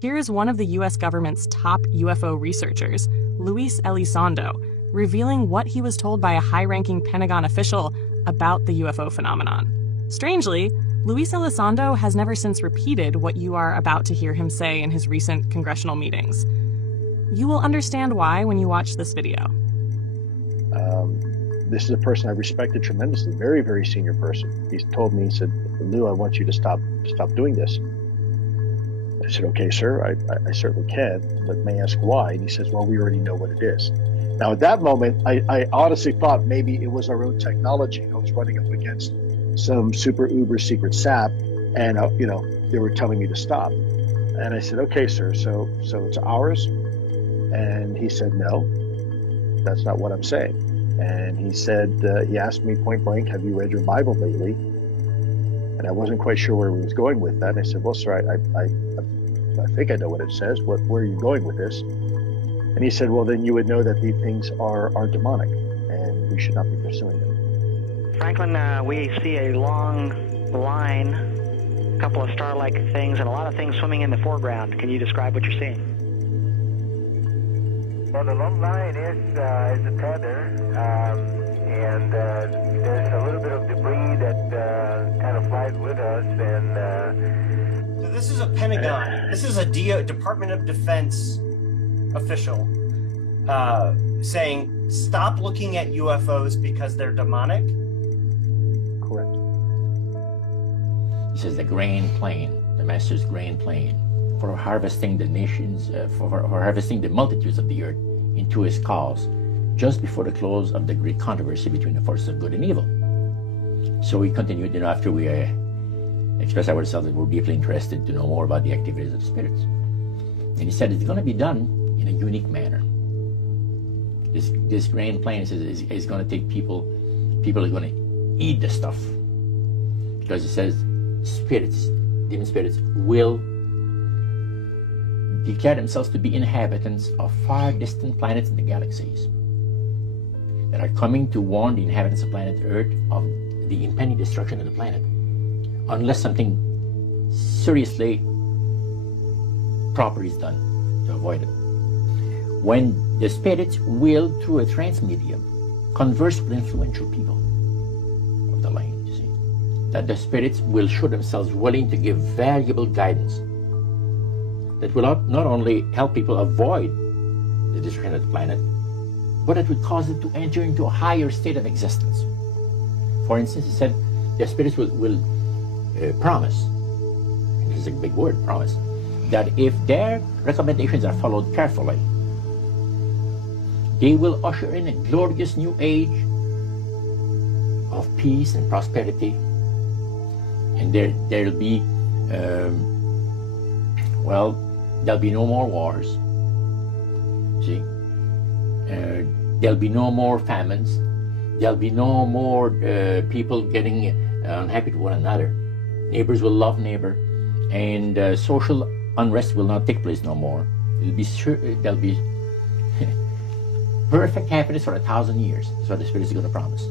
Here's one of the U.S. government's top UFO researchers, Luis Elizondo, revealing what he was told by a high-ranking Pentagon official about the UFO phenomenon. Strangely, Luis Elizondo has never since repeated what you are about to hear him say in his recent congressional meetings. You will understand why when you watch this video. This is a person I respected tremendously, very, very senior person. He's told me, he said, "Lou, I want you to stop doing this." I said, "Okay, sir, I certainly can, but may I ask why?" And he says, "Well, we already know what it is." Now, at that moment, I honestly thought maybe it was our own technology. I was running up against some super uber secret sap, and they were telling me to stop. And I said, "Okay, sir, so it's ours?" And he said, "No, that's not what I'm saying." And he said, he asked me point blank, "Have you read your Bible lately?" And I wasn't quite sure where he was going with that. And I said, "Well, sir, I think I know what it says. Where are you going with this?" And he said, "Well, then you would know that these things are demonic, and we should not be pursuing them." Franklin, we see a long line, a couple of star-like things, and a lot of things swimming in the foreground. Can you describe what you're seeing? Well, the long line is a tether, and there's a little bit of debris that kind of flies with us. And so this is a Pentagon. This is a Department of Defense official saying, "Stop looking at UFOs because they're demonic." Correct. This is the grain plane, the master's grain plane, for harvesting the nations, for harvesting the multitudes of the earth into his cause, just before the close of the great controversy between the forces of good and evil. So we continued, after we expressed ourselves that we're deeply interested to know more about the activities of spirits. And he said it's going to be done in a unique manner. This grain plane is going to take people are going to eat the stuff. Because it says spirits, demon spirits, will declare themselves to be inhabitants of far distant planets in the galaxies that are coming to warn the inhabitants of planet Earth of the impending destruction of the planet, unless something seriously proper is done to avoid it. When the spirits will, through a trance medium, converse with influential people of the land, you see, that the spirits will show themselves willing to give valuable guidance that will not only help people avoid the destruction of the planet, but it would cause them to enter into a higher state of existence. For instance, he said the spirits will promise, and this is a big word, promise, that if their recommendations are followed carefully, they will usher in a glorious new age of peace and prosperity, and there'll be there'll be no more wars. See, there'll be no more famines. There'll be no more people getting unhappy with one another. Neighbors will love neighbor, and social unrest will not take place no more. There'll be perfect happiness for 1,000 years. That's what the Spirit is going to promise.